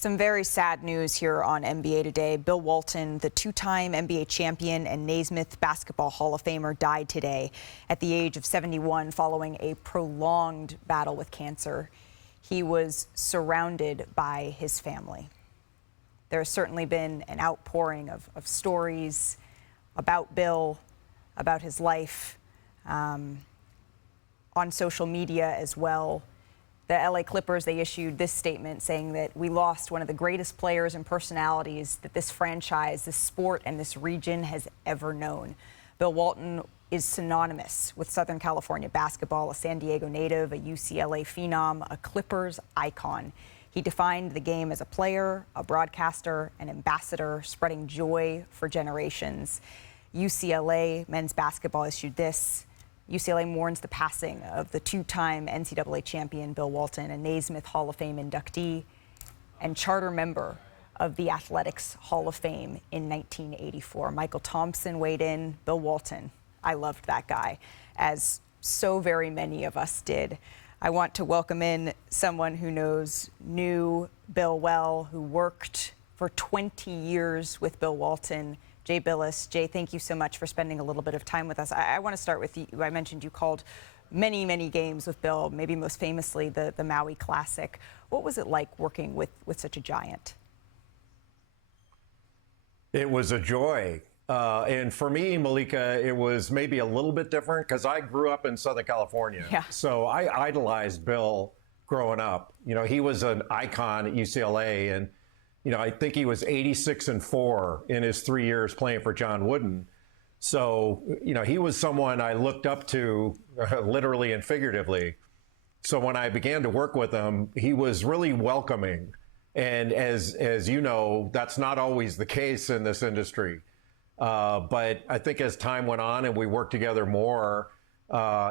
Some very sad news here on NBA Today. Bill Walton, the two-time NBA champion and Naismith Basketball Hall of Famer, died today at the age of 71 following a prolonged battle with cancer. He was surrounded by his family. There has certainly been an outpouring of stories about Bill, about his life, on social media as well. The LA Clippers, they issued this statement saying that we lost one of the greatest players and personalities that this franchise, this sport, and this region has ever known. Bill Walton is synonymous with Southern California basketball, a San Diego native, a UCLA phenom, a Clippers icon. He defined the game as a player, a broadcaster, an ambassador, spreading joy for generations. UCLA men's basketball issued this. UCLA mourns the passing of the two-time NCAA champion Bill Walton, a Naismith Hall of Fame inductee and charter member of the Athletics Hall of Fame in 1984. Michael Thompson weighed in. Bill Walton, I loved that guy, as so very many of us did. I want to welcome in someone who knew Bill well, who worked for 20 years with Bill Walton, Jay Bilas. Jay, thank you so much for spending a little bit of time with us. I want to start with you. I mentioned you called many, many games with Bill, maybe most famously the Maui Classic. What was it like working with such a giant? It was a joy. And for me, Malika, it was maybe a little bit different because I grew up in Southern California. Yeah. So I idolized Bill growing up. You know, he was an icon at UCLA, and you know, I think he was 86-4 in his 3 years playing for John Wooden. So, you know, he was someone I looked up to literally and figuratively. So when I began to work with him, he was really welcoming. And as you know, that's not always the case in this industry. But I think as time went on and we worked together more,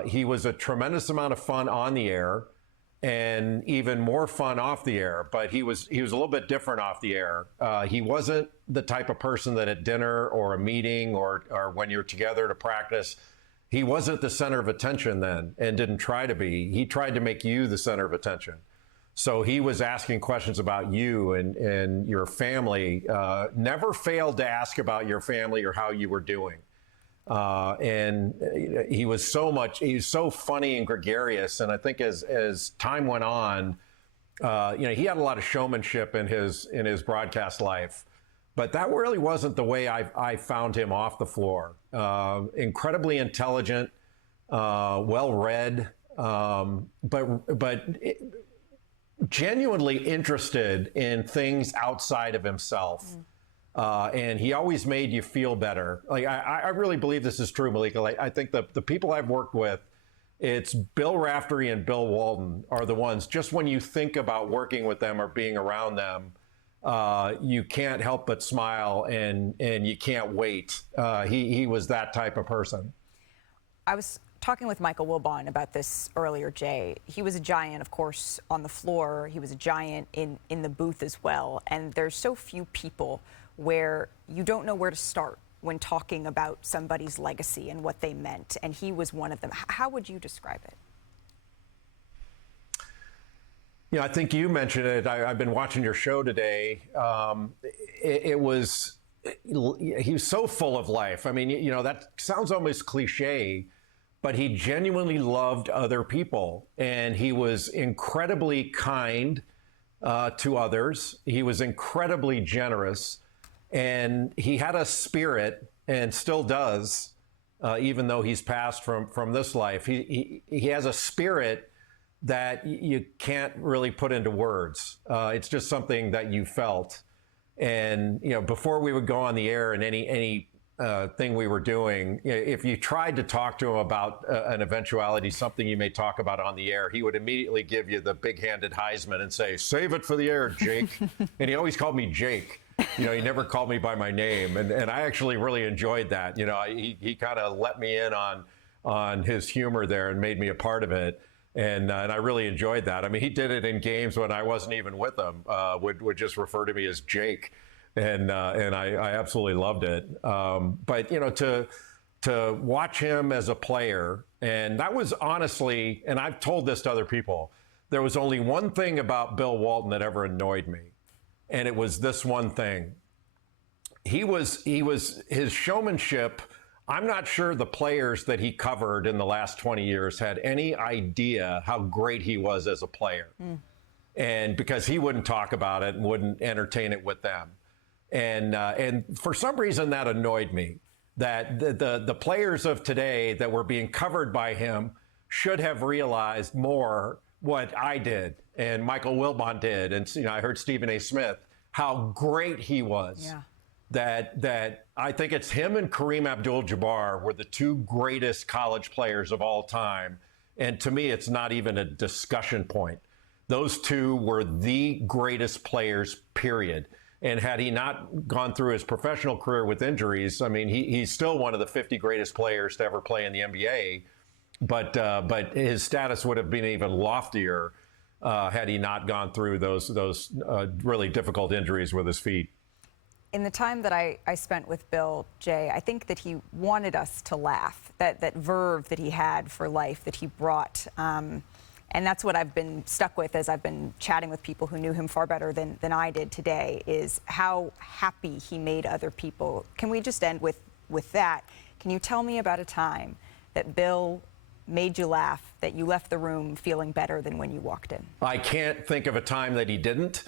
he was a tremendous amount of fun on the air, and even more fun off the air. But he was a little bit different off the air. He wasn't the type of person that at dinner or a meeting or when you're together to practice, he wasn't the center of attention then, and didn't try to be. He tried to make you the center of attention. So he was asking questions about you and your family, never failed to ask about your family or how you were doing. And he was so funny and gregarious. And I think as time went on, you know, he had a lot of showmanship in his broadcast life, but that really wasn't the way I found him off the floor. Incredibly intelligent, well-read, but genuinely interested in things outside of himself. And he always made you feel better. Like I really believe this is true, Malika. Like, I think the people I've worked with, it's Bill Raftery and Bill Walton are the ones, just when you think about working with them or being around them, you can't help but smile and you can't wait. He was that type of person. I was talking with Michael Wilbon about this earlier, Jay. He was a giant, of course, on the floor. He was a giant in the booth as well. And there's so few people where you don't know where to start when talking about somebody's legacy and what they meant. And he was one of them. How would you describe it? Yeah, I think you mentioned it. I've been watching your show today. He was so full of life. I mean, you know, that sounds almost cliche, but he genuinely loved other people. And he was incredibly kind to others. He was incredibly generous. And he had a spirit, and still does, even though he's passed from this life. He has a spirit that you can't really put into words. It's just something that you felt. And you know, before we would go on the air and any thing we were doing, if you tried to talk to him about an eventuality, something you may talk about on the air, he would immediately give you the big-handed Heisman and say, "Save it for the air, Jake." And he always called me Jake. You know, he never called me by my name, and I actually really enjoyed that. You know, he kind of let me in on his humor there and made me a part of it, and I really enjoyed that. I mean, he did it in games when I wasn't even with him. Would just refer to me as Jake, and I absolutely loved it. But you know, to watch him as a player, and that was honestly, and I've told this to other people, there was only one thing about Bill Walton that ever annoyed me. and it was this one thing. His showmanship, I'm not sure the players that he covered in the last 20 years had any idea how great he was as a player. And because he wouldn't talk about it and wouldn't entertain it with them. And for some reason that annoyed me, that the players of today that were being covered by him should have realized more what I did and Michael Wilbon did. And, I heard Stephen A. Smith, how great he was. Yeah. That I think it's him and Kareem Abdul-Jabbar were the two greatest college players of all time. And to me, it's not even a discussion point. Those two were the greatest players, period. And had he not gone through his professional career with injuries, I mean, he's still one of the 50 greatest players to ever play in the NBA. But his status would have been even loftier had he not gone through those really difficult injuries with his feet. In the time that I spent with Bill, Jay, I think that he wanted us to laugh, that verve that he had for life, that he brought. And that's what I've been stuck with as I've been chatting with people who knew him far better than I did today, is how happy he made other people. Can we just end with that? Can you tell me about a time that Bill made you laugh, that you left the room feeling better than when you walked in? I can't think of a time that he didn't,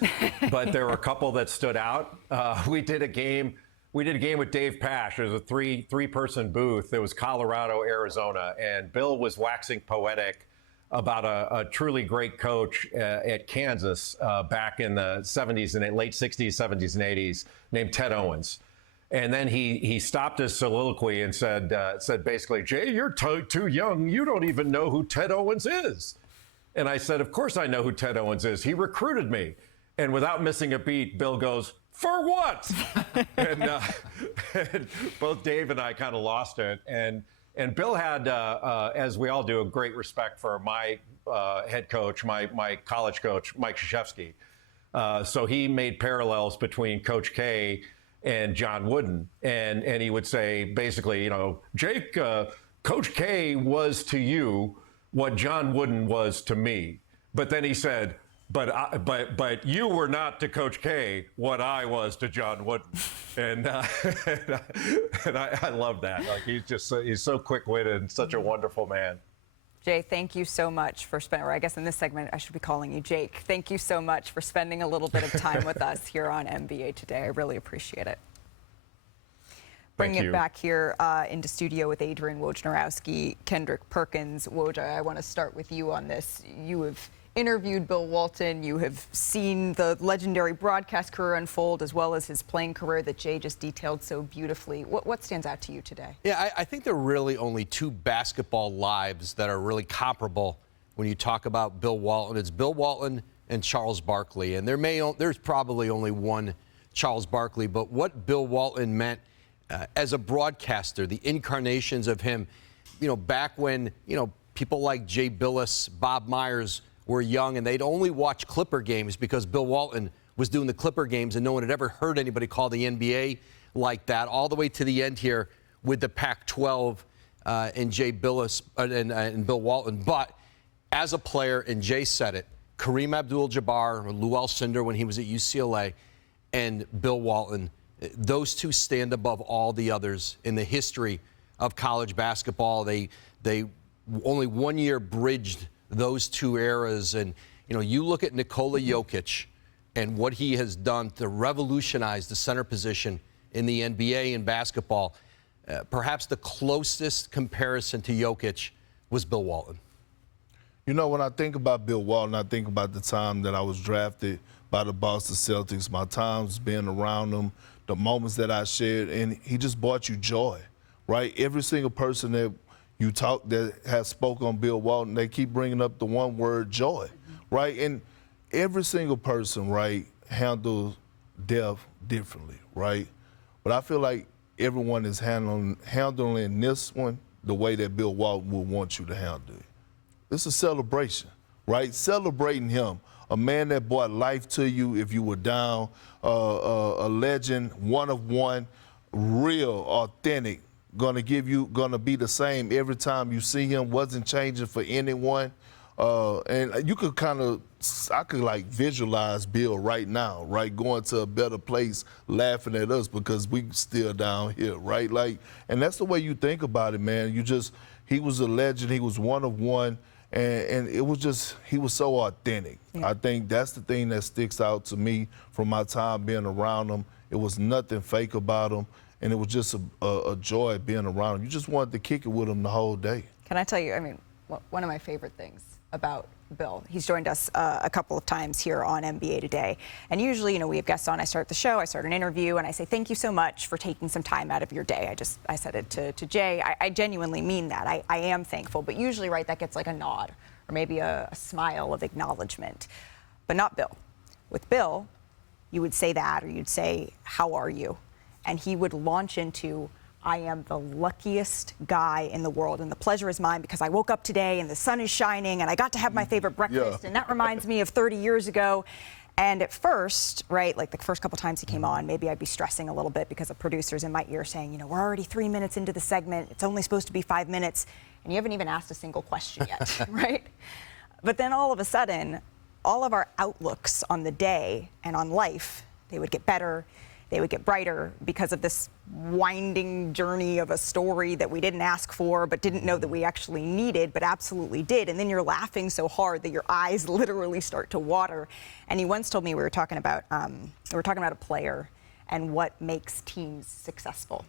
but there were a couple that stood out. We did a game with Dave Pash. It was a three-person booth. It was Colorado, Arizona, and Bill was waxing poetic about a truly great coach at Kansas back in the 70s and late 60s, 70s, and 80s named Ted Owens. And then he stopped his soliloquy and said basically, Jay, you're too young. You don't even know who Ted Owens is. And I said, of course I know who Ted Owens is. He recruited me. And without missing a beat, Bill goes, for what? and both Dave and I kind of lost it. And Bill had, as we all do, a great respect for my head coach, my college coach, Mike Krzyzewski. So he made parallels between Coach K and John Wooden. And he would say, basically, Jake, Coach K was to you what John Wooden was to me. But then he said, but you were not to Coach K what I was to John Wooden. And I love that. Like, he's so quick-witted and such a wonderful man. Jay, thank you so much for spending, or I guess in this segment I should be calling you Jake. Thank you so much for spending a little bit of time with us here on NBA Today. I really appreciate it. Bring it back here into studio with Adrian Wojnarowski, Kendrick Perkins. Woj, I want to start with you on this. You have interviewed Bill Walton. You have seen the legendary broadcast career unfold, as well as his playing career that Jay just detailed so beautifully. What stands out to you today? Yeah, I think there are really only two basketball lives that are really comparable when you talk about Bill Walton. It's Bill Walton and Charles Barkley. And there's probably only one Charles Barkley. But what Bill Walton meant as a broadcaster, the incarnations of him, back when, people like Jay Bilas, Bob Myers were young, and they'd only watch Clipper games because Bill Walton was doing the Clipper games, and no one had ever heard anybody call the NBA like that, all the way to the end here with the Pac-12 and Jay Bilas and Bill Walton. But as a player, and Jay said it, Kareem Abdul-Jabbar, Lou Alcindor when he was at UCLA, and Bill Walton, those two stand above all the others in the history of college basketball. They only 1 year bridged those two eras. And, you look at Nikola Jokic and what he has done to revolutionize the center position in the NBA and basketball. Perhaps the closest comparison to Jokic was Bill Walton. When I think about Bill Walton, I think about the time that I was drafted by the Boston Celtics, my times being around him, the moments that I shared, and he just brought you joy, right? Every single person that you talk that has spoke on Bill Walton, they keep bringing up the one word, joy, right? And every single person, right, handles death differently, right? But I feel like everyone is handling this one the way that Bill Walton would want you to handle it. It's a celebration, right? Celebrating him, a man that brought life to you if you were down, a legend, one of one, real, authentic, gonna be the same every time you see him, wasn't changing for anyone. And you could I could like visualize Bill right now, right, going to a better place, laughing at us because we still down here, right? Like, and that's the way you think about it, man. He was a legend. He was one of one. And it was just, he was so authentic. Yeah. I think that's the thing that sticks out to me from my time being around him. It was nothing fake about him, and it was just a joy being around him. You just wanted to kick it with him the whole day. Can I tell you, I mean, one of my favorite things about Bill, he's joined us a couple of times here on NBA Today. And usually, you know, we have guests on, I start the show, I start an interview, and I say, thank you so much for taking some time out of your day. I said it to Jay. I genuinely mean that. I am thankful. But usually, right, that gets like a nod or maybe a smile of acknowledgement. But not Bill. With Bill, you would say that, or you'd say, how are you? And he would launch into, I am the luckiest guy in the world, and the pleasure is mine because I woke up today and the sun is shining and I got to have my favorite breakfast, and that reminds me of 30 years ago. And at first, right, like the first couple times he came on, maybe I'd be stressing a little bit because of producers in my ear saying, you know, we're already 3 minutes into the segment. It's only supposed to be 5 minutes, and you haven't even asked a single question yet, right? But then all of a sudden, all of our outlooks on the day and on life, they would get better. They would get brighter because of this winding journey of a story that we didn't ask for, but didn't know that we actually needed, but absolutely did. And then you're laughing so hard that your eyes literally start to water. And he once told me, we were talking about a player and what makes teams successful.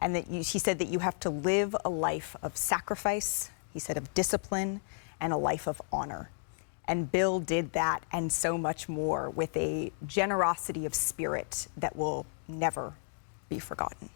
And that he said that you have to live a life of sacrifice, he said of discipline, and a life of honor. And Bill did that and so much more with a generosity of spirit that will never be forgotten.